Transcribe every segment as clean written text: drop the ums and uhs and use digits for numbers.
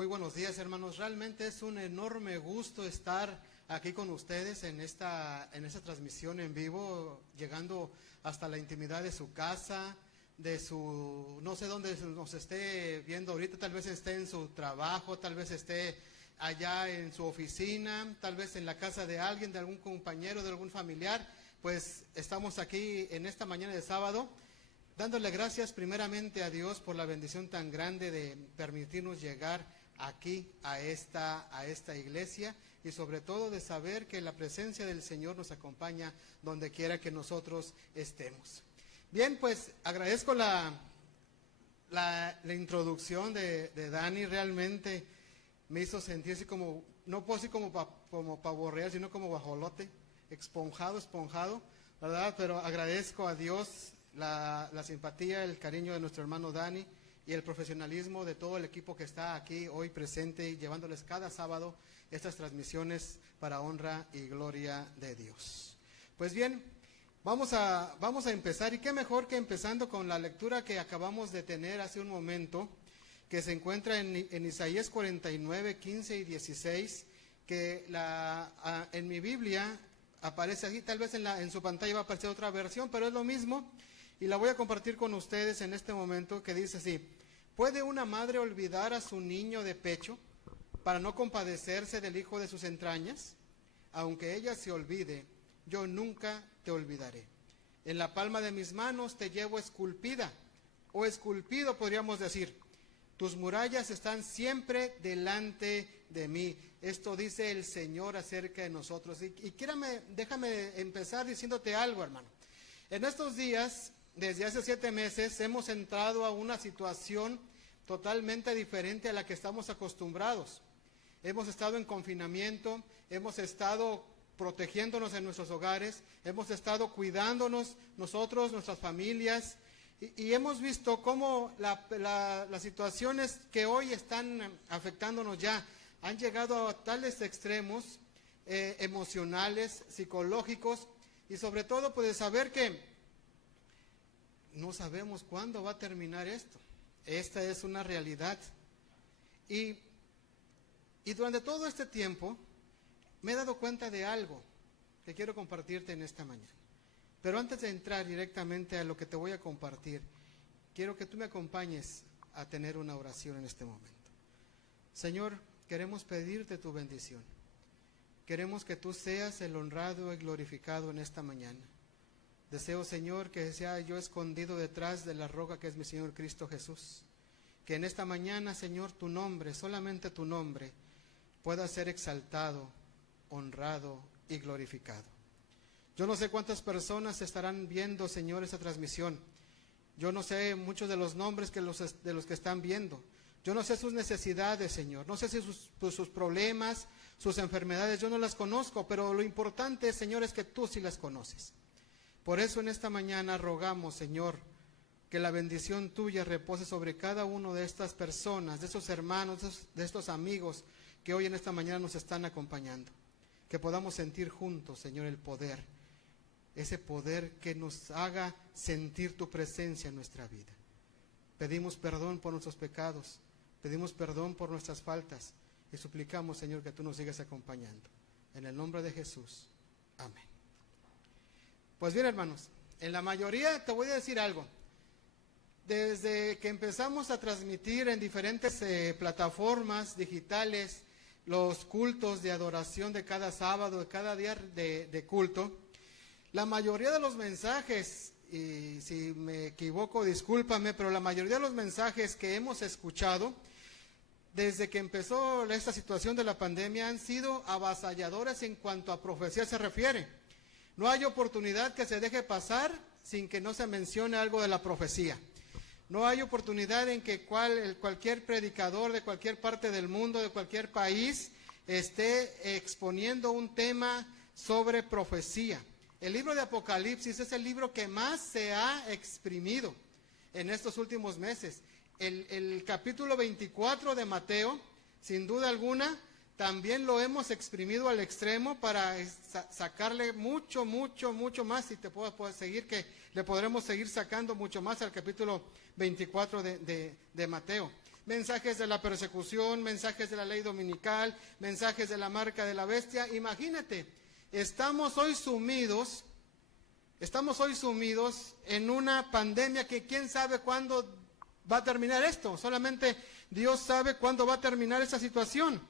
Muy buenos días, hermanos. Realmente es un enorme gusto estar aquí con ustedes en esta transmisión en vivo, llegando hasta la intimidad de su casa, no sé dónde nos esté viendo ahorita, tal vez esté en su trabajo, tal vez esté allá en su oficina, tal vez en la casa de alguien, de algún compañero, de algún familiar. Pues estamos aquí en esta mañana de sábado, dándole gracias primeramente a Dios por la bendición tan grande de permitirnos llegar aquí a esta iglesia, y sobre todo de saber que la presencia del Señor nos acompaña donde quiera que nosotros estemos. Bien, pues agradezco la introducción de Dani. Realmente me hizo sentir así como, no puedo decir como pavo real, sino como guajolote, esponjado, ¿verdad? Pero agradezco a Dios la simpatía, el cariño de nuestro hermano Dani y el profesionalismo de todo el equipo que está aquí hoy presente y llevándoles cada sábado estas transmisiones para honra y gloria de Dios. Pues bien, vamos a empezar, y qué mejor que empezando con la lectura que acabamos de tener hace un momento, que se encuentra en Isaías 49, 15 y 16, que en mi Biblia aparece aquí, tal vez en su pantalla va a aparecer otra versión, pero es lo mismo, y la voy a compartir con ustedes en este momento, que dice así: ¿puede una madre olvidar a su niño de pecho para no compadecerse del hijo de sus entrañas? Aunque ella se olvide, yo nunca te olvidaré. En la palma de mis manos te llevo esculpida, o esculpido podríamos decir. Tus murallas están siempre delante de mí. Esto dice el Señor acerca de nosotros. Y déjame empezar diciéndote algo, hermano. En estos días, desde hace 7 meses, hemos entrado a una situación totalmente diferente a la que estamos acostumbrados. Hemos estado en confinamiento, hemos estado protegiéndonos en nuestros hogares, hemos estado cuidándonos nosotros, nuestras familias, y hemos visto cómo las situaciones que hoy están afectándonos ya han llegado a tales extremos emocionales, psicológicos, y sobre todo pues de saber que no sabemos cuándo va a terminar esto. Esta es una realidad. Y durante todo este tiempo me he dado cuenta de algo que quiero compartirte en esta mañana. Pero antes de entrar directamente a lo que te voy a compartir, quiero que tú me acompañes a tener una oración en este momento. Señor, queremos pedirte tu bendición. Queremos que tú seas el honrado y glorificado en esta mañana. Deseo, Señor, que sea yo escondido detrás de la roca que es mi Señor Cristo Jesús. Que en esta mañana, Señor, tu nombre, solamente tu nombre, pueda ser exaltado, honrado y glorificado. Yo no sé cuántas personas estarán viendo, Señor, esta transmisión. Yo no sé muchos de los nombres de los que están viendo. Yo no sé sus necesidades, Señor. No sé si sus problemas, sus enfermedades, yo no las conozco, pero lo importante, Señor, es que tú sí las conoces. Por eso en esta mañana rogamos, Señor, que la bendición tuya repose sobre cada uno de estas personas, de esos hermanos, de estos amigos que hoy en esta mañana nos están acompañando. Que podamos sentir juntos, Señor, el poder, ese poder que nos haga sentir tu presencia en nuestra vida. Pedimos perdón por nuestros pecados, pedimos perdón por nuestras faltas y suplicamos, Señor, que tú nos sigas acompañando. En el nombre de Jesús. Amén. Pues bien, hermanos, en la mayoría te voy a decir algo. Desde que empezamos a transmitir en diferentes plataformas digitales los cultos de adoración de cada sábado, de cada día de culto, la mayoría de los mensajes, y si me equivoco, discúlpame, pero la mayoría de los mensajes que hemos escuchado desde que empezó esta situación de la pandemia han sido avasalladores en cuanto a profecía se refiere. No hay oportunidad que se deje pasar sin que no se mencione algo de la profecía. No hay oportunidad en que cualquier predicador de cualquier parte del mundo, de cualquier país, esté exponiendo un tema sobre profecía. El libro de Apocalipsis es el libro que más se ha exprimido en estos últimos meses. El capítulo 24 de Mateo, sin duda alguna, también lo hemos exprimido al extremo para sacarle mucho más, y te puedo seguir que le podremos seguir sacando mucho más al capítulo 24 de Mateo. mensajes de la persecución, mensajes de la ley dominical, mensajes de la marca de la bestia. Imagínate, estamos hoy sumidos en una pandemia que quién sabe cuándo va a terminar esto. Solamente Dios sabe cuándo va a terminar esa situación.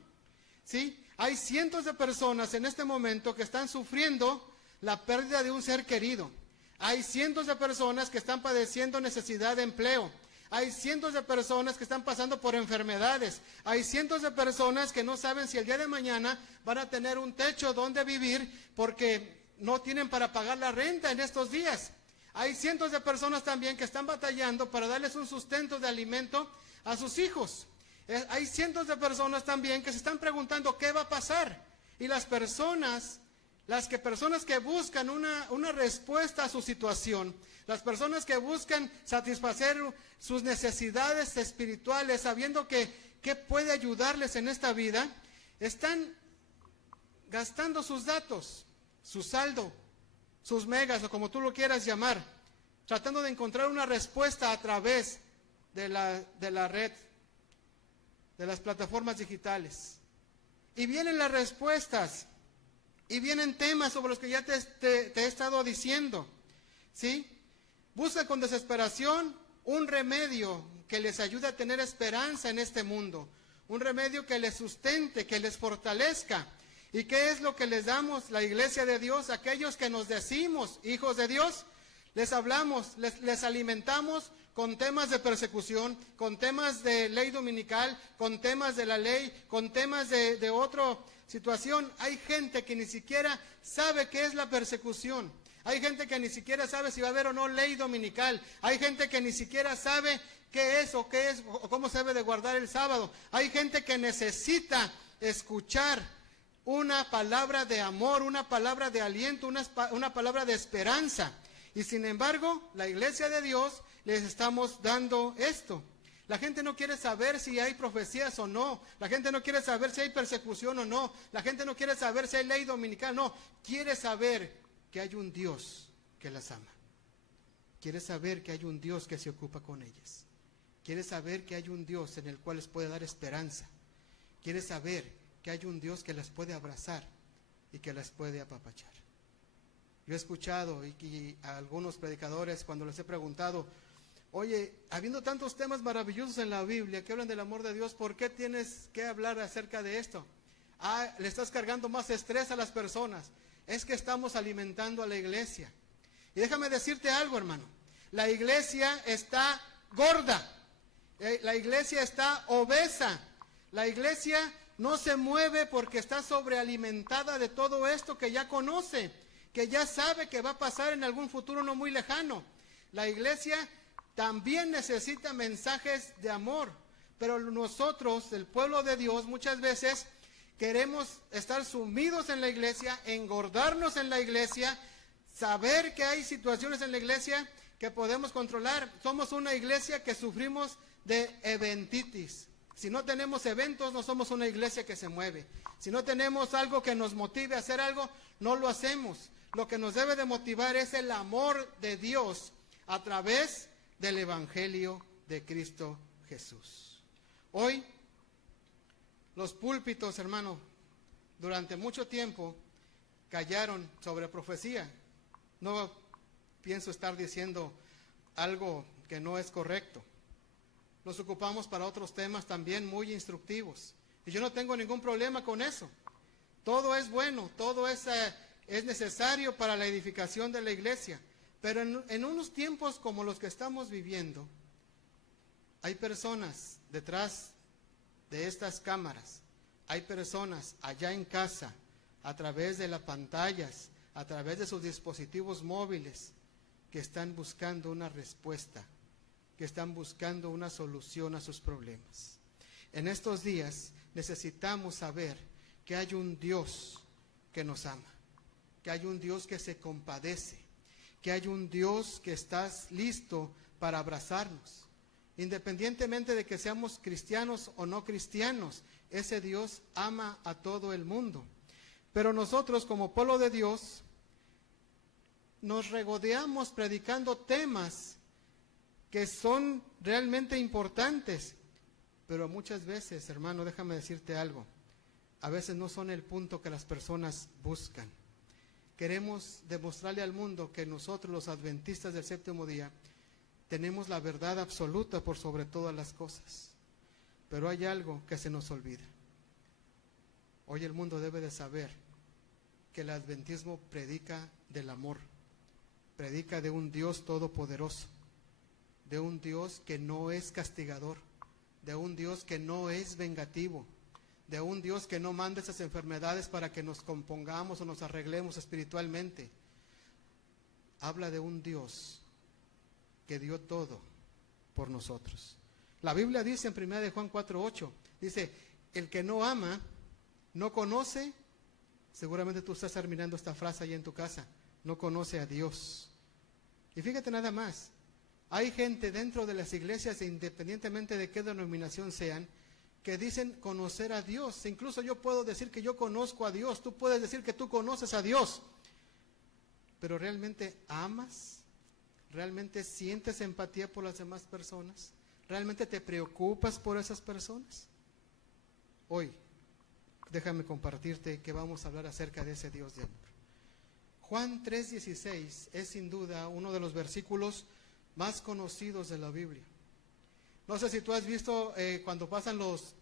¿Sí? Hay cientos de personas en este momento que están sufriendo la pérdida de un ser querido. Hay cientos de personas que están padeciendo necesidad de empleo. Hay cientos de personas que están pasando por enfermedades. Hay cientos de personas que no saben si el día de mañana van a tener un techo donde vivir porque no tienen para pagar la renta en estos días. Hay cientos de personas también que están batallando para darles un sustento de alimento a sus hijos. Hay cientos de personas también que se están preguntando qué va a pasar. Y las personas que buscan una respuesta a su situación, las personas que buscan satisfacer sus necesidades espirituales, sabiendo que puede ayudarles en esta vida, están gastando sus datos, su saldo, sus megas, o como tú lo quieras llamar, tratando de encontrar una respuesta a través de la red, de las plataformas digitales. Y vienen las respuestas, y vienen temas sobre los que ya te he estado diciendo, ¿sí? Buscan con desesperación un remedio que les ayude a tener esperanza en este mundo, un remedio que les sustente, que les fortalezca. ¿Y qué es lo que les damos la iglesia de Dios? Aquellos que nos decimos hijos de Dios, les hablamos, les alimentamos con temas de persecución, con temas de ley dominical, con temas de la ley, con temas de otra situación. Hay gente que ni siquiera sabe qué es la persecución. Hay gente que ni siquiera sabe si va a haber o no ley dominical. Hay gente que ni siquiera sabe qué es o cómo se debe de guardar el sábado. Hay gente que necesita escuchar una palabra de amor, una palabra de aliento, una palabra de esperanza. Y sin embargo, la iglesia de Dios les estamos dando esto. La gente no quiere saber si hay profecías o no. La gente no quiere saber si hay persecución o no. La gente no quiere saber si hay ley dominical. No, quiere saber que hay un Dios que las ama. Quiere saber que hay un Dios que se ocupa con ellas. Quiere saber que hay un Dios en el cual les puede dar esperanza. Quiere saber que hay un Dios que las puede abrazar y que las puede apapachar. Yo he escuchado y a algunos predicadores cuando les he preguntado, oye, habiendo tantos temas maravillosos en la Biblia que hablan del amor de Dios, ¿por qué tienes que hablar acerca de esto? Le estás cargando más estrés a las personas. Es que estamos alimentando a la iglesia. Y déjame decirte algo, hermano. La iglesia está gorda. La iglesia está obesa. La iglesia no se mueve porque está sobrealimentada de todo esto que ya conoce, que ya sabe que va a pasar en algún futuro no muy lejano. La iglesia también necesita mensajes de amor, pero nosotros, el pueblo de Dios, muchas veces queremos estar sumidos en la iglesia, engordarnos en la iglesia, saber que hay situaciones en la iglesia que podemos controlar. Somos una iglesia que sufrimos de eventitis. Si no tenemos eventos, no somos una iglesia que se mueve. Si no tenemos algo que nos motive a hacer algo, no lo hacemos. Lo que nos debe de motivar es el amor de Dios a través del Evangelio de Cristo Jesús. Hoy, los púlpitos, hermano, durante mucho tiempo callaron sobre profecía. No pienso estar diciendo algo que no es correcto. Los ocupamos para otros temas también muy instructivos. Y yo no tengo ningún problema con eso. Todo es bueno, todo es necesario para la edificación de la iglesia. Pero en unos tiempos como los que estamos viviendo, hay personas detrás de estas cámaras, hay personas allá en casa, a través de las pantallas, a través de sus dispositivos móviles, que están buscando una respuesta, que están buscando una solución a sus problemas. En estos días necesitamos saber que hay un Dios que nos ama, que hay un Dios que se compadece, que hay un Dios que está listo para abrazarnos. Independientemente de que seamos cristianos o no cristianos, ese Dios ama a todo el mundo. Pero nosotros como pueblo de Dios nos regodeamos predicando temas que son realmente importantes, Pero muchas veces, hermano, déjame decirte algo, a veces no son el punto que las personas buscan. Queremos demostrarle al mundo que nosotros, los adventistas del séptimo día, tenemos la verdad absoluta por sobre todas las cosas. Pero hay algo que se nos olvida. Hoy el mundo debe de saber que el adventismo predica del amor, predica de un Dios todopoderoso, de un Dios que no es castigador, de un Dios que no es vengativo, de un Dios que no manda esas enfermedades para que nos compongamos o nos arreglemos espiritualmente. Habla de un Dios que dio todo por nosotros. La Biblia dice en 1 de Juan 4:8, dice, el que no ama, no conoce, seguramente tú estás terminando esta frase ahí en tu casa, no conoce a Dios. Y fíjate nada más, hay gente dentro de las iglesias, independientemente de qué denominación sean, que dicen conocer a Dios. Incluso yo puedo decir que yo conozco a Dios, tú puedes decir que tú conoces a Dios, pero ¿realmente amas? ¿Realmente sientes empatía por las demás personas? ¿Realmente te preocupas por esas personas? Hoy, déjame compartirte que vamos a hablar acerca de ese Dios de amor. Juan 3:16 es sin duda uno de los versículos más conocidos de la Biblia. No sé si tú has visto cuando pasan los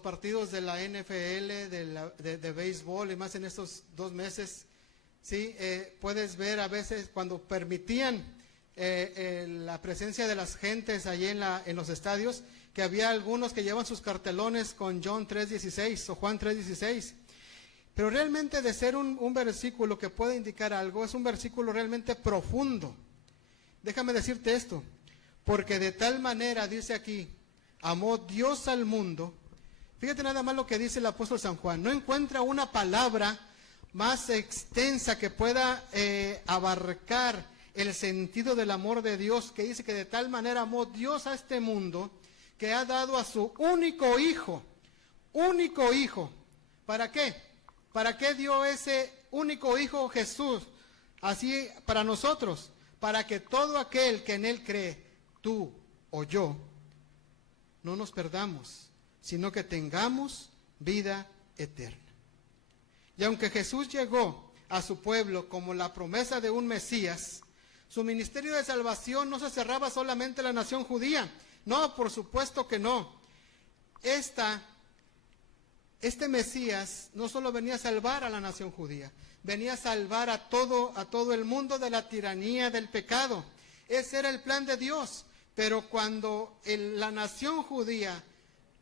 partidos de la NFL, de béisbol, y más en estos 2 meses, ¿sí? Puedes ver a veces cuando permitían la presencia de las gentes allí en los estadios, que había algunos que llevan sus cartelones con John 3:16 o Juan 3:16. Pero realmente, de ser un versículo que puede indicar algo, es un versículo realmente profundo. Déjame decirte esto, porque de tal manera, dice aquí, amó Dios al mundo. Fíjate nada más lo que dice el apóstol San Juan. No encuentra una palabra más extensa que pueda abarcar el sentido del amor de Dios, que dice que de tal manera amó Dios a este mundo, que ha dado a su único hijo. ¿Para qué? ¿Para qué dio ese único hijo Jesús? Así para nosotros, para que todo aquel que en él cree, tú o yo, no nos perdamos, sino que tengamos vida eterna. Y aunque Jesús llegó a su pueblo como la promesa de un Mesías, su ministerio de salvación no se cerraba solamente a la nación judía. No, por supuesto que no. Este Mesías no solo venía a salvar a la nación judía, venía a salvar a todo el mundo de la tiranía del pecado. Ese era el plan de Dios. Pero cuando la nación judía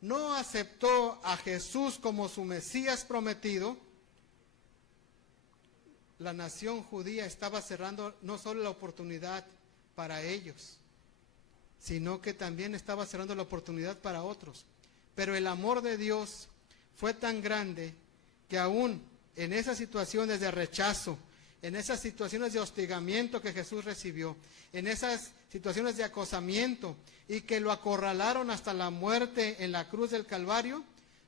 no aceptó a Jesús como su Mesías prometido, la nación judía estaba cerrando no solo la oportunidad para ellos, sino que también estaba cerrando la oportunidad para otros. Pero el amor de Dios fue tan grande que aún en esas situaciones de rechazo, en esas situaciones de hostigamiento que Jesús recibió, en esas situaciones de acosamiento y que lo acorralaron hasta la muerte en la cruz del Calvario,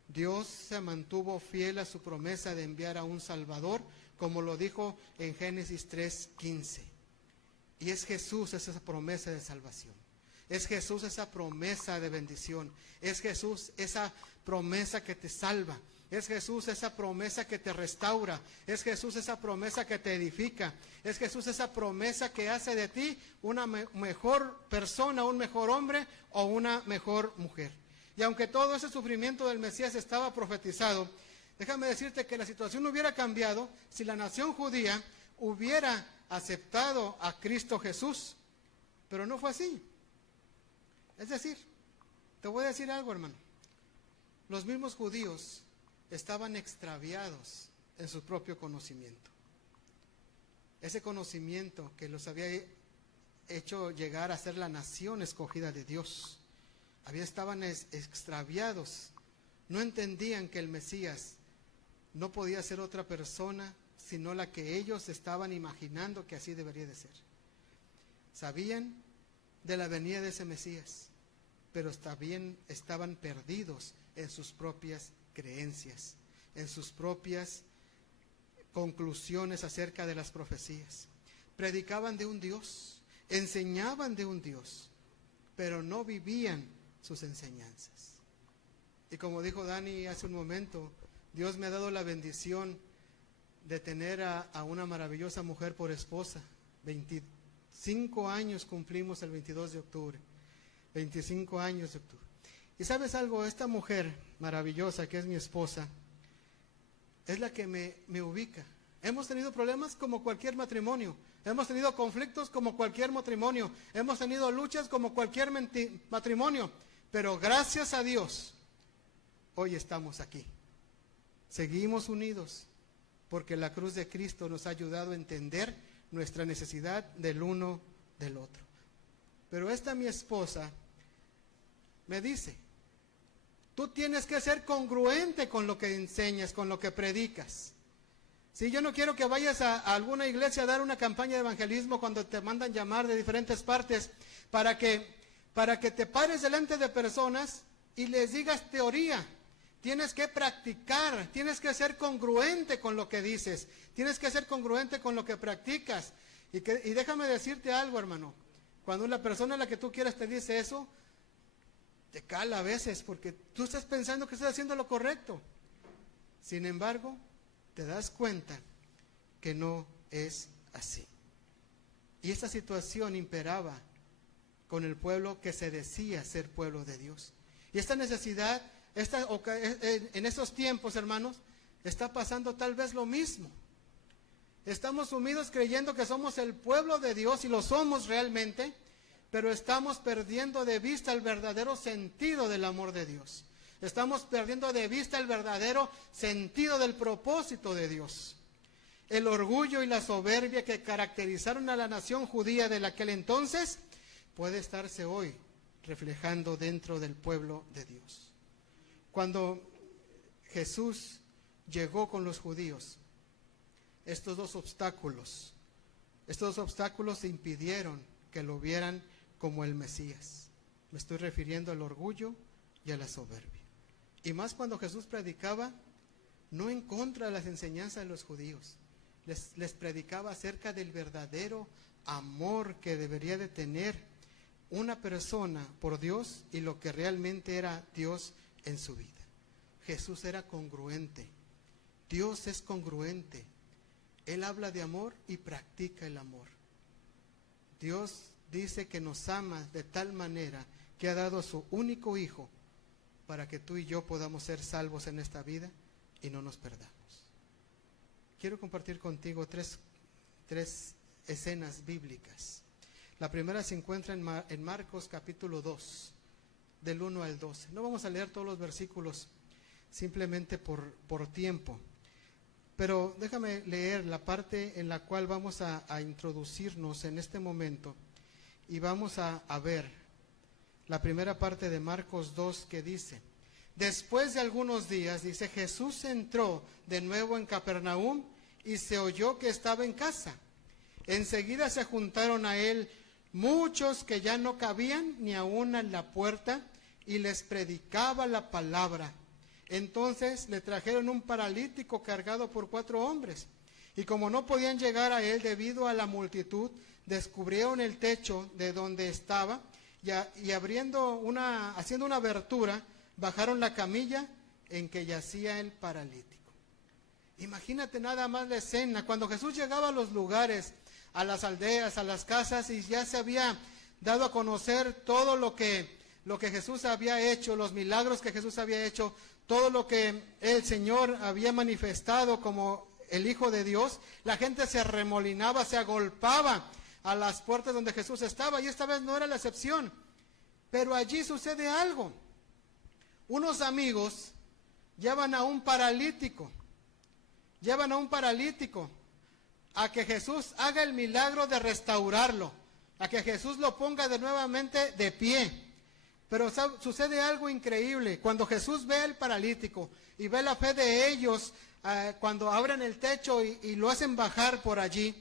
Dios se mantuvo fiel a su promesa de enviar a un Salvador, como lo dijo en Génesis 3:15. Y es Jesús esa promesa de salvación. Es Jesús esa promesa de bendición. Es Jesús esa promesa que te salva. Es Jesús esa promesa que te restaura. Es Jesús esa promesa que te edifica. Es Jesús esa promesa que hace de ti una mejor persona, un mejor hombre o una mejor mujer. Y aunque todo ese sufrimiento del Mesías estaba profetizado, déjame decirte que la situación no hubiera cambiado si la nación judía hubiera aceptado a Cristo Jesús. Pero no fue así. Es decir, te voy a decir algo, hermano. Los mismos judíos estaban extraviados en su propio conocimiento. Ese conocimiento que los había hecho llegar a ser la nación escogida de Dios. Estaban extraviados. No entendían que el Mesías no podía ser otra persona sino la que ellos estaban imaginando que así debería de ser. Sabían de la venida de ese Mesías, pero también estaban perdidos en sus propias creencias, en sus propias conclusiones acerca de las profecías. Predicaban de un Dios, enseñaban de un Dios, pero no vivían sus enseñanzas. Y como dijo Dani hace un momento, Dios me ha dado la bendición de tener a una maravillosa mujer por esposa. 25 años cumplimos el 22 de octubre. 25 años de octubre. Y sabes algo, esta mujer maravillosa que es mi esposa, es la que me ubica. Hemos tenido problemas como cualquier matrimonio. Hemos tenido conflictos como cualquier matrimonio. Hemos tenido luchas como cualquier matrimonio. Pero gracias a Dios, hoy estamos aquí. Seguimos unidos porque la cruz de Cristo nos ha ayudado a entender nuestra necesidad del uno del otro. Pero esta mi esposa me dice, tú tienes que ser congruente con lo que enseñas, con lo que predicas. Si yo no quiero que vayas a alguna iglesia a dar una campaña de evangelismo cuando te mandan llamar de diferentes partes para que te pares delante de personas y les digas teoría. Tienes que practicar, tienes que ser congruente con lo que dices, tienes que ser congruente con lo que practicas. Y déjame decirte algo, hermano, cuando una persona a la que tú quieres te dice eso, te cala a veces porque tú estás pensando que estás haciendo lo correcto. Sin embargo, te das cuenta que no es así. Y esta situación imperaba con el pueblo que se decía ser pueblo de Dios. Y esta necesidad, en estos tiempos, hermanos, está pasando tal vez lo mismo. Estamos sumidos creyendo que somos el pueblo de Dios y lo somos realmente, pero estamos perdiendo de vista el verdadero sentido del amor de Dios. Estamos perdiendo de vista el verdadero sentido del propósito de Dios. El orgullo y la soberbia que caracterizaron a la nación judía de aquel entonces puede estarse hoy reflejando dentro del pueblo de Dios. Cuando Jesús llegó con los judíos, estos dos obstáculos impidieron que lo vieran como el Mesías. Me estoy refiriendo al orgullo y a la soberbia. Y más cuando Jesús predicaba, no en contra de las enseñanzas de los judíos, les predicaba acerca del verdadero amor que debería de tener una persona por Dios y lo que realmente era Dios en su vida. Jesús era congruente. Dios es congruente. Él habla de amor y practica el amor. Dios dice que nos ama de tal manera que ha dado a su único Hijo para que tú y yo podamos ser salvos en esta vida y no nos perdamos. Quiero compartir contigo tres escenas bíblicas. La primera se encuentra en Marcos capítulo 2, del 1 al 12. No vamos a leer todos los versículos simplemente por tiempo, pero déjame leer la parte en la cual vamos a introducirnos en este momento y vamos a ver la primera parte de Marcos 2 que dice: después de algunos días, dice, Jesús entró de nuevo en Capernaum y se oyó que estaba en casa. Enseguida se juntaron a él muchos que ya no cabían ni aún en la puerta y les predicaba la palabra. Entonces le trajeron un paralítico cargado por 4 hombres. Y como no podían llegar a él debido a la multitud, descubrieron el techo de donde estaba y haciendo una abertura, bajaron la camilla en que yacía el paralítico. Imagínate nada más la escena, cuando Jesús llegaba a los lugares, a las aldeas, a las casas, y ya se había dado a conocer todo lo que Jesús había hecho, los milagros que Jesús había hecho, todo lo que el Señor había manifestado como el Hijo de Dios. La gente se arremolinaba, se agolpaba a las puertas donde Jesús estaba, y esta vez no era la excepción. Pero allí sucede algo. Unos amigos llevan a un paralítico a que Jesús haga el milagro de restaurarlo, a que Jesús lo ponga de nuevamente de pie. Pero sucede algo increíble. Cuando Jesús ve al paralítico y ve la fe de ellos, cuando abren el techo y lo hacen bajar por allí,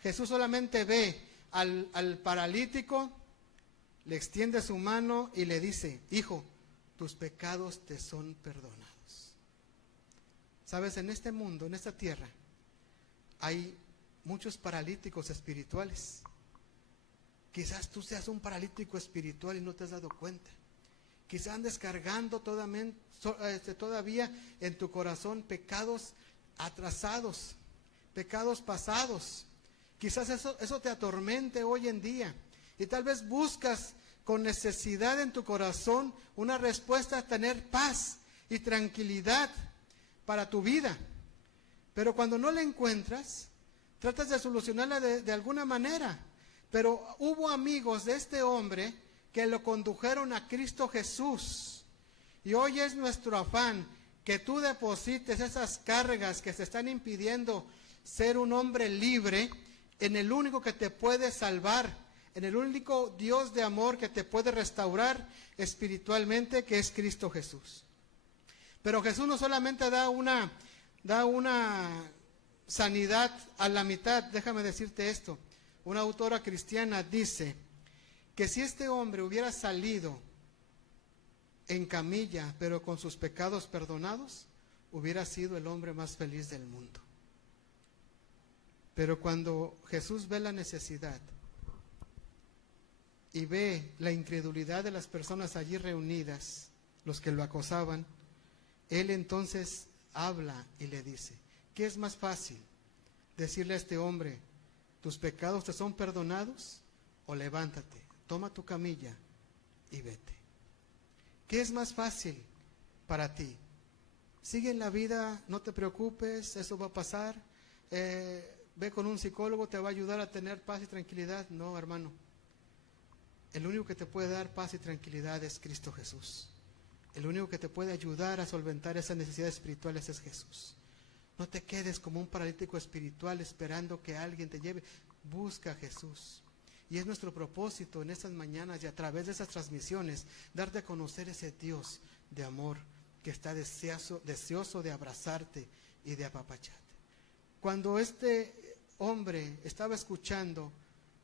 Jesús solamente ve al paralítico, le extiende su mano y le dice: hijo, tus pecados te son perdonados. Sabes, en este mundo, en esta tierra, hay muchos paralíticos espirituales. Quizás tú seas un paralítico espiritual y no te has dado cuenta. Quizá andes cargando todavía en tu corazón pecados atrasados, pecados pasados. Quizás eso te atormente hoy en día. Y tal vez buscas con necesidad en tu corazón una respuesta a tener paz y tranquilidad para tu vida. Pero cuando no la encuentras, tratas de solucionarla de alguna manera. Pero hubo amigos de este hombre que lo condujeron a Cristo Jesús. Y hoy es nuestro afán que tú deposites esas cargas que te están impidiendo ser un hombre libre en el único que te puede salvar, en el único Dios de amor que te puede restaurar espiritualmente, que es Cristo Jesús. Pero Jesús no solamente da una sanidad a la mitad. Déjame decirte esto. Una autora cristiana dice que si este hombre hubiera salido en camilla, pero con sus pecados perdonados, hubiera sido el hombre más feliz del mundo. Pero cuando Jesús ve la necesidad y ve la incredulidad de las personas allí reunidas, los que lo acosaban, Él entonces habla y le dice, ¿qué es más fácil? Decirle a este hombre, ¿tus pecados te son perdonados? O levántate, toma tu camilla y vete. ¿Qué es más fácil para ti? Sigue en la vida, no te preocupes, eso va a pasar. Ve con un psicólogo, te va a ayudar a tener paz y tranquilidad. No, hermano. El único que te puede dar paz y tranquilidad es Cristo Jesús. El único que te puede ayudar a solventar esas necesidades espirituales es Jesús. No te quedes como un paralítico espiritual esperando que alguien te lleve. Busca a Jesús. Y es nuestro propósito en estas mañanas y a través de esas transmisiones, darte a conocer ese Dios de amor que está deseoso de abrazarte y de apapacharte. Cuando este hombre estaba escuchando,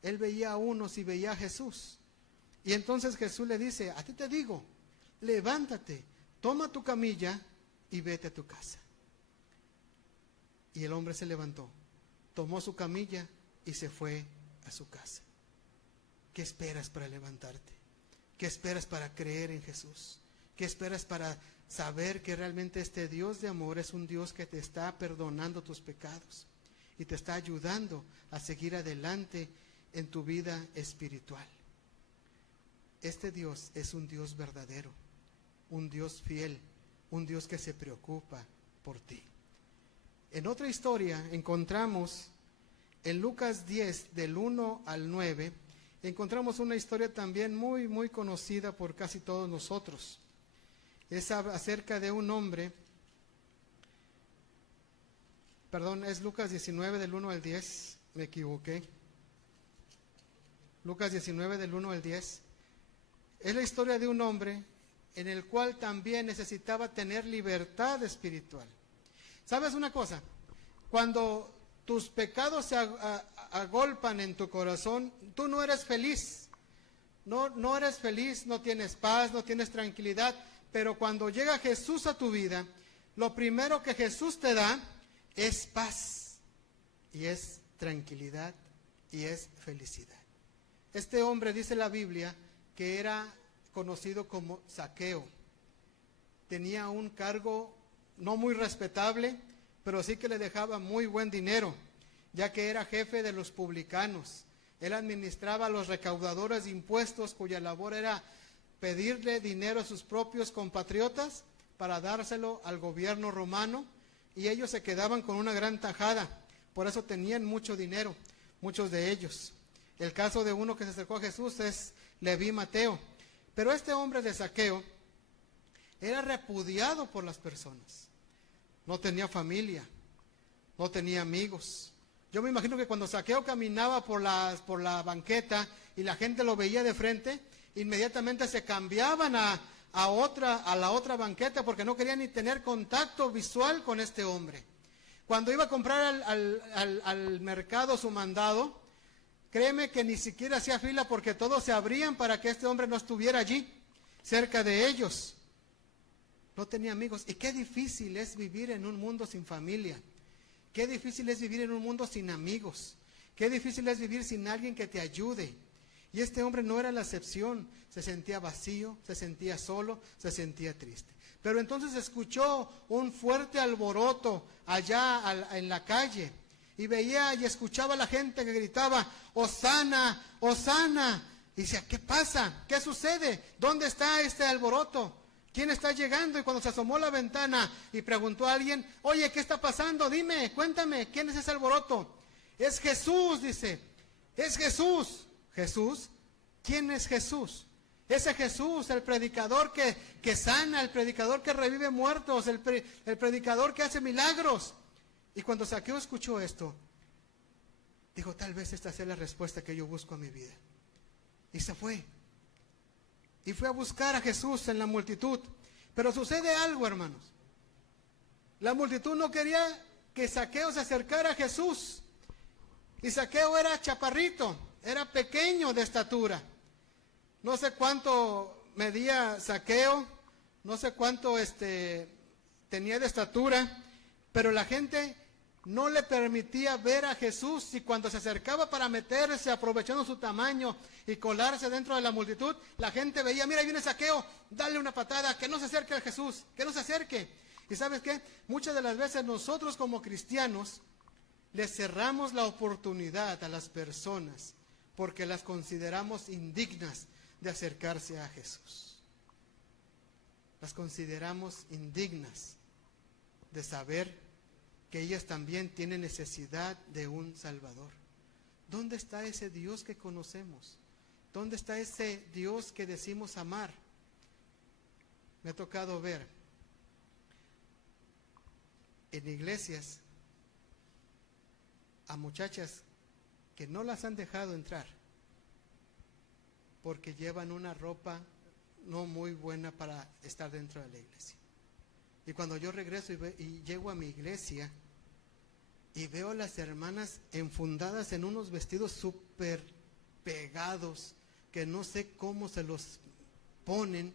él veía a unos y veía a Jesús. Y entonces Jesús le dice, a ti te digo, levántate, toma tu camilla y vete a tu casa. Y el hombre se levantó, tomó su camilla y se fue a su casa. ¿Qué esperas para levantarte? ¿Qué esperas para creer en Jesús? ¿Qué esperas para saber que realmente este Dios de amor es un Dios que te está perdonando tus pecados y te está ayudando a seguir adelante en tu vida espiritual? Este Dios es un Dios verdadero, un Dios fiel, un Dios que se preocupa por ti. En otra historia encontramos en Lucas 10, del 1 al 9, encontramos una historia también muy, muy conocida por casi todos nosotros. Es acerca de un hombre, es Lucas 19, del 1 al 10, me equivoqué. Lucas 19, del 1 al 10. Es la historia de un hombre en el cual también necesitaba tener libertad espiritual. ¿Sabes una cosa? Cuando tus pecados se agolpan en tu corazón, tú no eres feliz. No eres feliz, no tienes paz, no tienes tranquilidad. Pero cuando llega Jesús a tu vida, lo primero que Jesús te da es paz, y es tranquilidad, y es felicidad. Este hombre, dice la Biblia, que era conocido como Zaqueo. Tenía un cargo no muy respetable, pero sí que le dejaba muy buen dinero, ya que era jefe de los publicanos. Él administraba a los recaudadores de impuestos, cuya labor era pedirle dinero a sus propios compatriotas para dárselo al gobierno romano, y ellos se quedaban con una gran tajada. Por eso tenían mucho dinero, muchos de ellos. El caso de uno que se acercó a Jesús es Leví Mateo. Pero este hombre de Zaqueo era repudiado por las personas. No tenía familia, no tenía amigos. Yo me imagino que cuando Zaqueo caminaba por la banqueta y la gente lo veía de frente, inmediatamente se cambiaban a la otra banqueta porque no querían ni tener contacto visual con este hombre. Cuando iba a comprar al mercado su mandado, créeme que ni siquiera hacía fila porque todos se abrían para que este hombre no estuviera allí, cerca de ellos. No tenía amigos. Y qué difícil es vivir en un mundo sin familia. Qué difícil es vivir en un mundo sin amigos. Qué difícil es vivir sin alguien que te ayude. Y este hombre no era la excepción, se sentía vacío, se sentía solo, se sentía triste. Pero entonces escuchó un fuerte alboroto allá en la calle, y veía y escuchaba a la gente que gritaba, Hosana, Hosana. Y decía, ¿qué pasa? ¿Qué sucede? ¿Dónde está este alboroto? ¿Quién está llegando? Y cuando se asomó a la ventana y preguntó a alguien, oye, ¿qué está pasando? Dime, cuéntame, ¿quién es ese alboroto? Es Jesús, dice, es Jesús. ¿Jesús? ¿Quién es Jesús? Ese Jesús, el predicador que sana, el predicador que revive muertos, el predicador que hace milagros. Y cuando Zaqueo escuchó esto, dijo, tal vez esta sea la respuesta que yo busco a mi vida. Y se fue. Y fue a buscar a Jesús en la multitud. Pero sucede algo, hermanos. La multitud no quería que Zaqueo se acercara a Jesús. Y Zaqueo era chaparrito, era pequeño de estatura. No sé cuánto medía Zaqueo, no sé cuánto tenía de estatura, pero la gente no le permitía ver a Jesús, y cuando se acercaba para meterse, aprovechando su tamaño y colarse dentro de la multitud, la gente veía, mira, ahí viene Zaqueo, dale una patada, que no se acerque a Jesús, que no se acerque. Y ¿sabes qué? Muchas de las veces nosotros como cristianos le cerramos la oportunidad a las personas porque las consideramos indignas de acercarse a Jesús. Las consideramos indignas de saber que ellas también tienen necesidad de un Salvador. ¿Dónde está ese Dios que conocemos? ¿Dónde está ese Dios que decimos amar? Me ha tocado ver en iglesias a muchachas que no las han dejado entrar porque llevan una ropa no muy buena para estar dentro de la iglesia. Y cuando yo regreso y llego a mi iglesia y veo a las hermanas enfundadas en unos vestidos súper pegados, que no sé cómo se los ponen,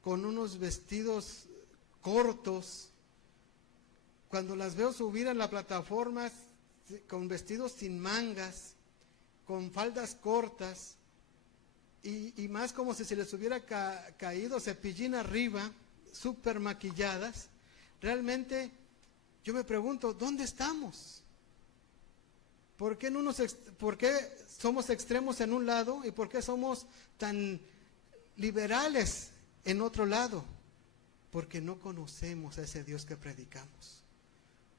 con unos vestidos cortos, cuando las veo subir a la plataforma con vestidos sin mangas, con faldas cortas, y más como si se les hubiera caído cepillín arriba, súper maquilladas, realmente yo me pregunto, ¿dónde estamos? ¿Por qué somos extremos en un lado y por qué somos tan liberales en otro lado? Porque no conocemos a ese Dios que predicamos,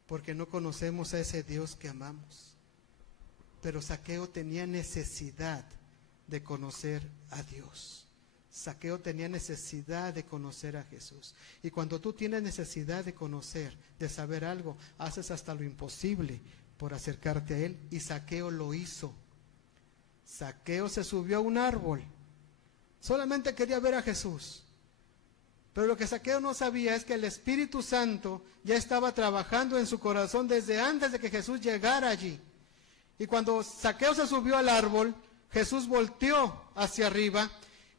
porque no conocemos a ese Dios que amamos. Pero Zaqueo tenía necesidad de conocer a Dios. Zaqueo tenía necesidad de conocer a Jesús. Y cuando tú tienes necesidad de conocer, de saber algo, haces hasta lo imposible por acercarte a Él. Y Zaqueo lo hizo. Zaqueo se subió a un árbol. Solamente quería ver a Jesús. Pero lo que Zaqueo no sabía es que el Espíritu Santo ya estaba trabajando en su corazón desde antes de que Jesús llegara allí. Y cuando Zaqueo se subió al árbol, Jesús volteó hacia arriba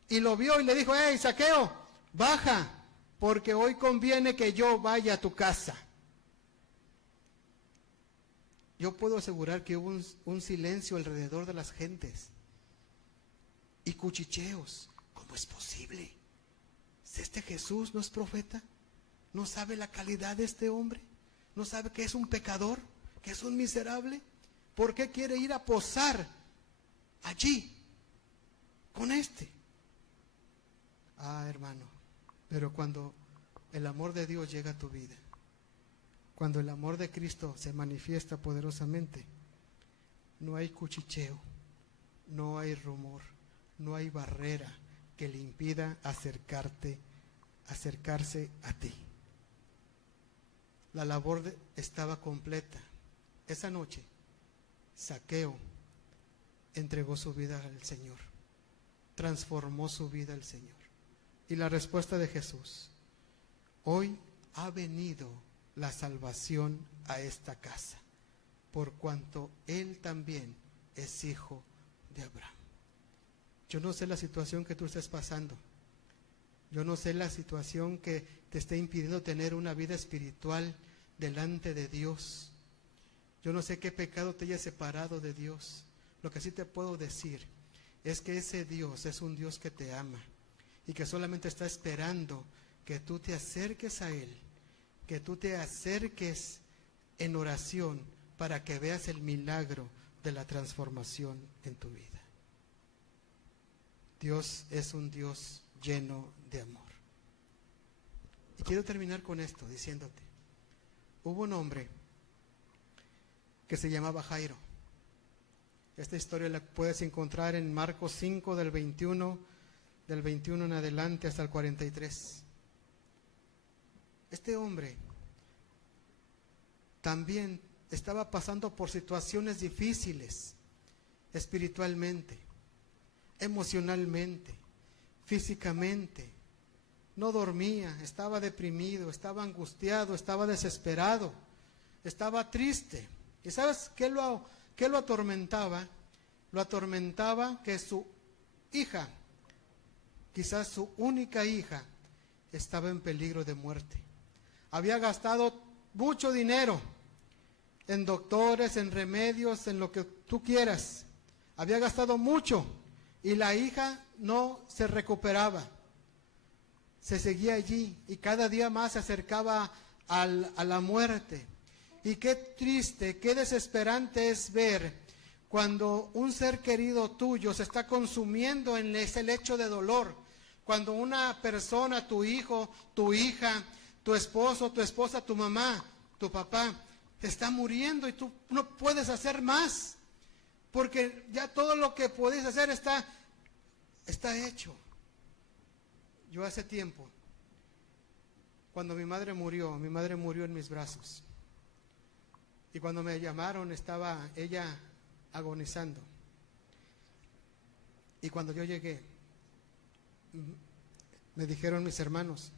y lo vio y le dijo, hey, Zaqueo, baja, porque hoy conviene que yo vaya a tu casa. Yo puedo asegurar que hubo un silencio alrededor de las gentes y cuchicheos. ¿Cómo es posible? Si este Jesús no es profeta, no sabe la calidad de este hombre, no sabe que es un pecador, que es un miserable, ¿por qué quiere ir a posar allí con este? Hermano, pero cuando el amor de Dios llega a tu vida, cuando el amor de Cristo se manifiesta poderosamente, no hay cuchicheo, no hay rumor, no hay barrera que le impida acercarse a ti. La labor estaba completa. Esa noche, Zaqueo entregó su vida al Señor, transformó su vida al Señor. Y la respuesta de Jesús: hoy ha venido la salvación a esta casa, por cuanto él también es hijo de Abraham. Yo no sé la situación que tú estés pasando. Yo no sé la situación que te esté impidiendo tener una vida espiritual delante de Dios. Yo no sé qué pecado te haya separado de Dios. Lo que sí te puedo decir es que ese Dios es un Dios que te ama y que solamente está esperando que tú te acerques a Él, que tú te acerques en oración para que veas el milagro de la transformación en tu vida. Dios es un Dios lleno de amor. Y quiero terminar con esto diciéndote, hubo un hombre que se llamaba Jairo. Esta historia la puedes encontrar en Marcos 5 del 21 en adelante hasta el 43. Este hombre también estaba pasando por situaciones difíciles, espiritualmente, emocionalmente, físicamente. No dormía, estaba deprimido, estaba angustiado, estaba desesperado, estaba triste. ¿Y sabes qué lo atormentaba? Lo atormentaba que su hija, quizás su única hija, estaba en peligro de muerte. Había gastado mucho dinero en doctores, en remedios, en lo que tú quieras. Había gastado mucho y la hija no se recuperaba. Se seguía allí y cada día más se acercaba a la muerte. Y qué triste, qué desesperante es ver cuando un ser querido tuyo se está consumiendo en ese lecho de dolor. Cuando una persona, tu hijo, tu hija, tu esposo, tu esposa, tu mamá, tu papá, está muriendo y tú no puedes hacer más. Porque ya todo lo que podés hacer está hecho. Yo hace tiempo, cuando mi madre murió en mis brazos. Y cuando me llamaron estaba ella agonizando. Y cuando yo llegué, me dijeron mis hermanos,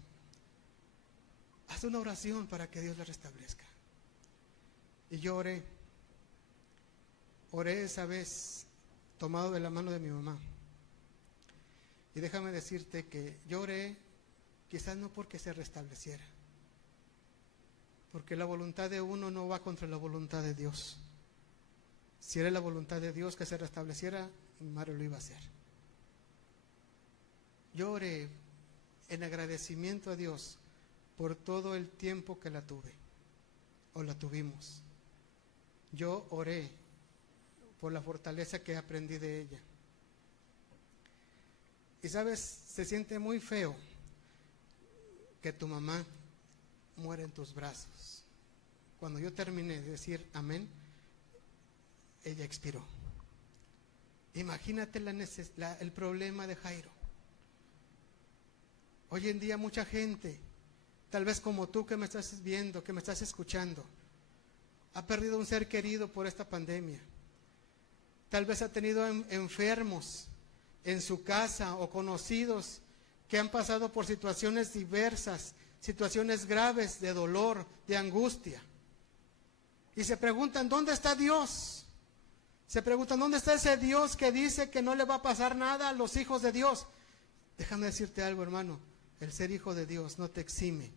haz una oración para que Dios la restablezca. Y yo oré esa vez tomado de la mano de mi mamá. Y déjame decirte que yo oré quizás no porque se restableciera, porque la voluntad de uno no va contra la voluntad de Dios. Si era la voluntad de Dios que se restableciera, mi madre lo iba a hacer. Yo oré en agradecimiento a Dios por todo el tiempo que la tuve, o la tuvimos. Yo oré por la fortaleza que aprendí de ella. Y sabes, se siente muy feo que tu mamá muera en tus brazos. Cuando yo terminé de decir amén, ella expiró. Imagínate el problema de Jairo. Hoy en día mucha gente, tal vez como tú que me estás viendo, que me estás escuchando, ha perdido un ser querido por esta pandemia. Tal vez ha tenido enfermos en su casa o conocidos que han pasado por situaciones diversas, situaciones graves de dolor, de angustia. Y se preguntan, ¿dónde está Dios? Se preguntan, ¿dónde está ese Dios que dice que no le va a pasar nada a los hijos de Dios? Déjame decirte algo, hermano, el ser hijo de Dios no te exime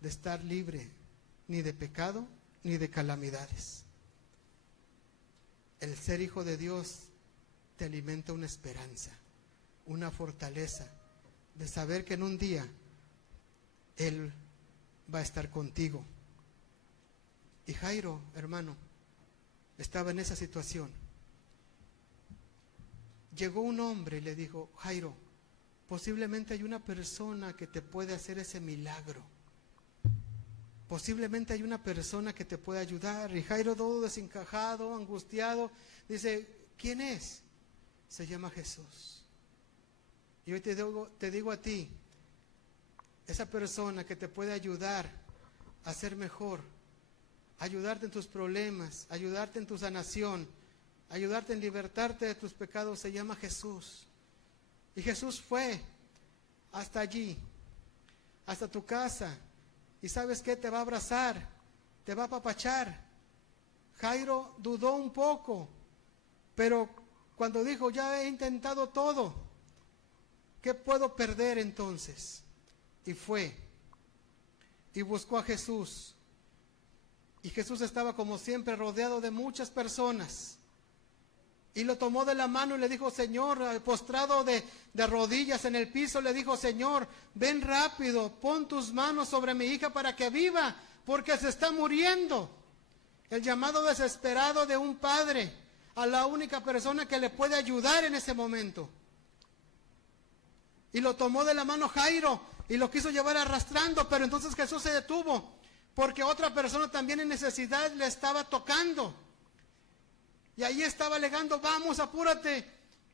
de estar libre ni de pecado ni de calamidades. El ser hijo de Dios te alimenta una esperanza, una fortaleza de saber que en un día Él va a estar contigo. Y Jairo, hermano, estaba en esa situación. Llegó un hombre y le dijo, Jairo, posiblemente hay una persona que te puede hacer ese milagro. Posiblemente hay una persona que te puede ayudar. Y Jairo, todo desencajado, angustiado, dice, ¿quién es? Se llama Jesús. Y hoy te digo a ti, esa persona que te puede ayudar a ser mejor, ayudarte en tus problemas, ayudarte en tu sanación, ayudarte en libertarte de tus pecados, se llama Jesús. Y Jesús fue hasta allí, hasta tu casa, y ¿sabes qué? Te va a abrazar, te va a apapachar. Jairo dudó un poco, pero cuando dijo, ya he intentado todo, ¿qué puedo perder entonces? Y fue, y buscó a Jesús. Y Jesús estaba como siempre rodeado de muchas personas. Y lo tomó de la mano y le dijo, Señor, postrado de rodillas en el piso, le dijo, Señor, ven rápido, pon tus manos sobre mi hija para que viva, porque se está muriendo. El llamado desesperado de un padre a la única persona que le puede ayudar en ese momento. Y lo tomó de la mano Jairo y lo quiso llevar arrastrando, pero entonces Jesús se detuvo, porque otra persona también en necesidad le estaba tocando. Y ahí estaba alegando, vamos, apúrate.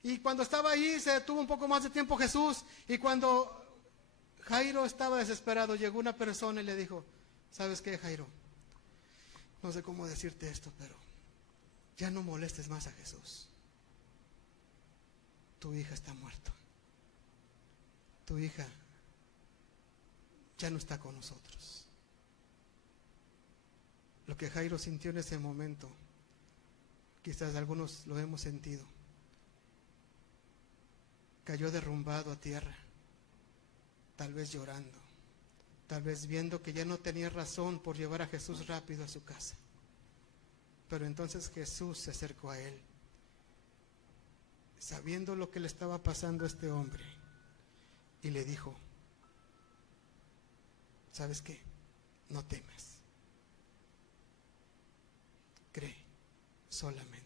Y cuando estaba ahí se detuvo un poco más de tiempo Jesús. Y cuando Jairo estaba desesperado, llegó una persona y le dijo, ¿sabes qué, Jairo? No sé cómo decirte esto, pero ya no molestes más a Jesús. Tu hija está muerta. Tu hija ya no está con nosotros. Lo que Jairo sintió en ese momento, quizás algunos lo hemos sentido. Cayó derrumbado a tierra, tal vez llorando, tal vez viendo que ya no tenía razón por llevar a Jesús rápido a su casa. Pero entonces Jesús se acercó a él, sabiendo lo que le estaba pasando a este hombre, y le dijo, ¿sabes qué? No temas, cree solamente.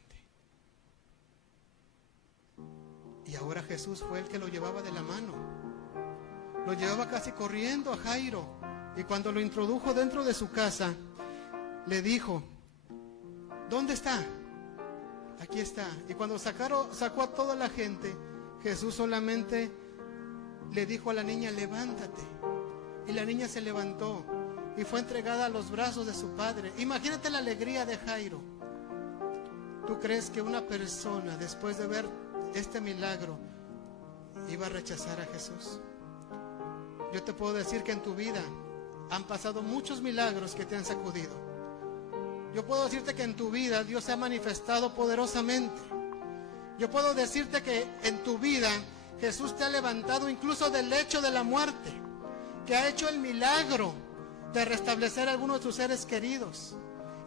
Y ahora Jesús fue el que lo llevaba de la mano, lo llevaba casi corriendo a Jairo, y cuando lo introdujo dentro de su casa, le dijo, ¿dónde está? Aquí está. Y cuando sacó a toda la gente, Jesús solamente le dijo a la niña, levántate. Y la niña se levantó y fue entregada a los brazos de su padre. Imagínate la alegría de Jairo. ¿Tú crees que una persona, después de ver este milagro, iba a rechazar a Jesús? Yo te puedo decir que en tu vida han pasado muchos milagros que te han sacudido. Yo puedo decirte que en tu vida Dios se ha manifestado poderosamente. Yo puedo decirte que en tu vida Jesús te ha levantado incluso del lecho de la muerte, que ha hecho el milagro de restablecer a algunos de tus seres queridos.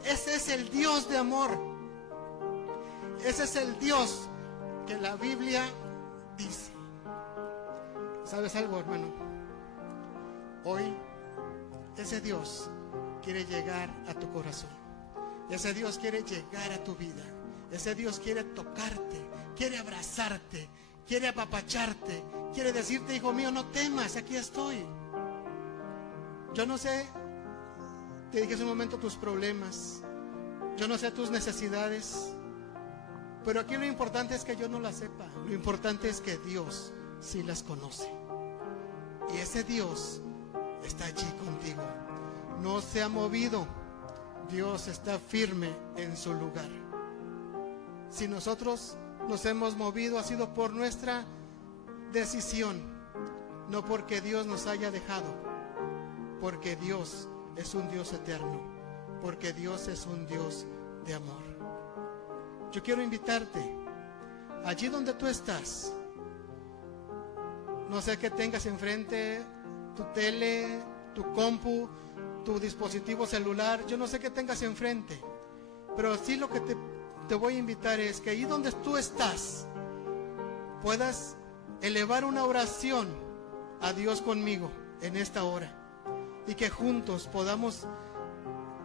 Ese es el Dios de amor. Ese es el Dios que la Biblia dice. ¿Sabes algo, hermano? Hoy ese Dios quiere llegar a tu corazón. Ese Dios quiere llegar a tu vida. Ese Dios quiere tocarte, quiere abrazarte, quiere apapacharte, quiere decirte, hijo mío, no temas, aquí estoy. Yo no sé, te dije hace un momento, tus problemas, yo no sé tus necesidades, pero aquí lo importante es que yo no las sepa. Lo importante es que Dios sí las conoce. Y ese Dios está allí contigo. No se ha movido. Dios está firme en su lugar. Si nosotros nos hemos movido, ha sido por nuestra decisión, no porque Dios nos haya dejado, porque Dios es un Dios eterno, porque Dios es un Dios de amor. Yo quiero invitarte, allí donde tú estás, no sé qué tengas enfrente, tu tele, tu compu, tu dispositivo celular, yo no sé qué tengas enfrente, pero sí lo que te voy a invitar es que ahí donde tú estás puedas elevar una oración a Dios conmigo en esta hora, y que juntos podamos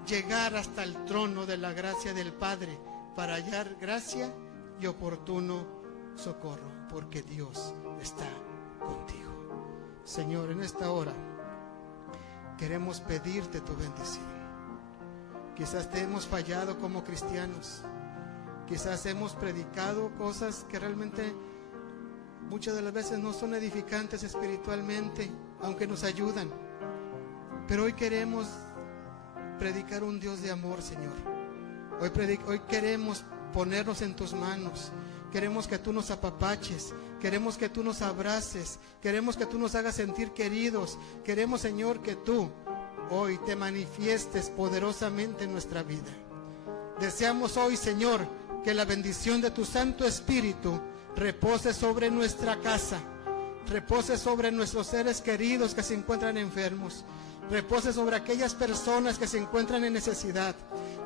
llegar hasta el trono de la gracia del Padre para hallar gracia y oportuno socorro, porque Dios está contigo. Señor, en esta hora queremos pedirte tu bendición. Quizás te hemos fallado como cristianos. Quizás hemos predicado cosas que realmente muchas de las veces no son edificantes espiritualmente, aunque nos ayudan. Pero hoy queremos predicar un Dios de amor, Señor. Hoy queremos ponernos en tus manos. Queremos que tú nos apapaches. Queremos que tú nos abraces. Queremos que tú nos hagas sentir queridos. Queremos, Señor, que tú hoy te manifiestes poderosamente en nuestra vida. Deseamos hoy, Señor, que la bendición de tu Santo Espíritu repose sobre nuestra casa, repose sobre nuestros seres queridos que se encuentran enfermos, repose sobre aquellas personas que se encuentran en necesidad,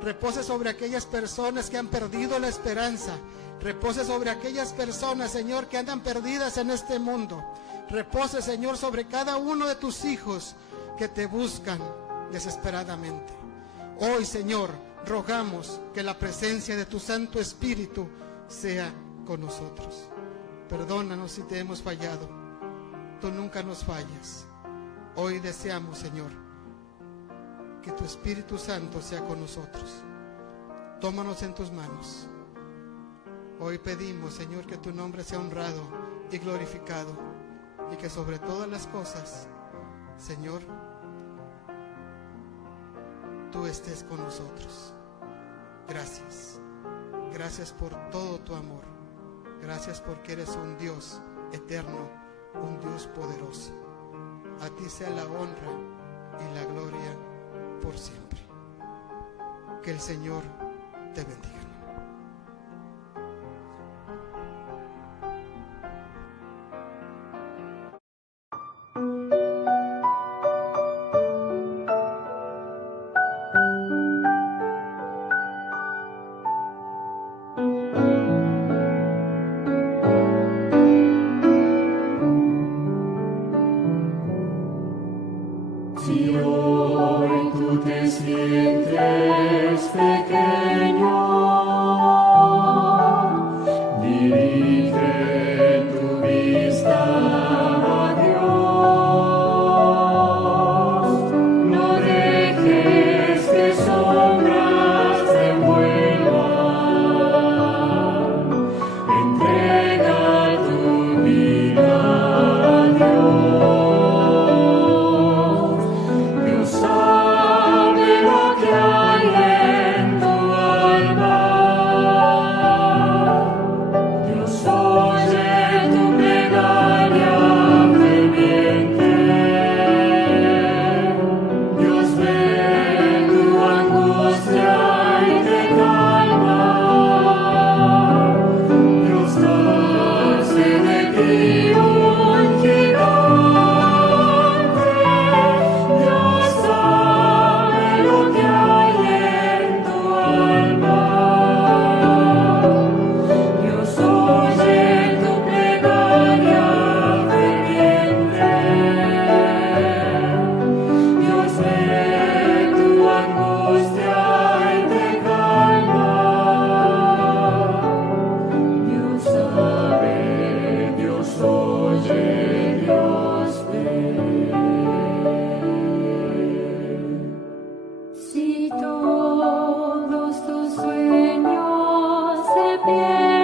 repose sobre aquellas personas que han perdido la esperanza. Repose sobre aquellas personas, Señor, que andan perdidas en este mundo. Repose, Señor, sobre cada uno de tus hijos que te buscan desesperadamente. Hoy, Señor, rogamos que la presencia de tu Santo Espíritu sea con nosotros. Perdónanos si te hemos fallado. Tú nunca nos fallas. Hoy deseamos, Señor, que tu Espíritu Santo sea con nosotros. Tómanos en tus manos. Hoy pedimos, Señor, que tu nombre sea honrado y glorificado, y que sobre todas las cosas, Señor, tú estés con nosotros. Gracias. Gracias por todo tu amor. Gracias porque eres un Dios eterno, un Dios poderoso. A ti sea la honra y la gloria por siempre. Que el Señor te bendiga. Si hoy tú te sientes pequeño, dirige tu vista a Dios. No dejes que sombras te envuelvan. Entrega tu vida a Dios. Sabe lo que hay en tu alma. Dios oye tu plegaria ferviente. Dios ve tu angustia y te calma. Dios hace de ti un gigante. Dios sabe lo que hay en tu alma. Dios oye tu plegaria ferviente. Dios ve tu angustia y te calma. Dios sabe, Dios oye, Dios ve. Si todos tus sueños se pierden,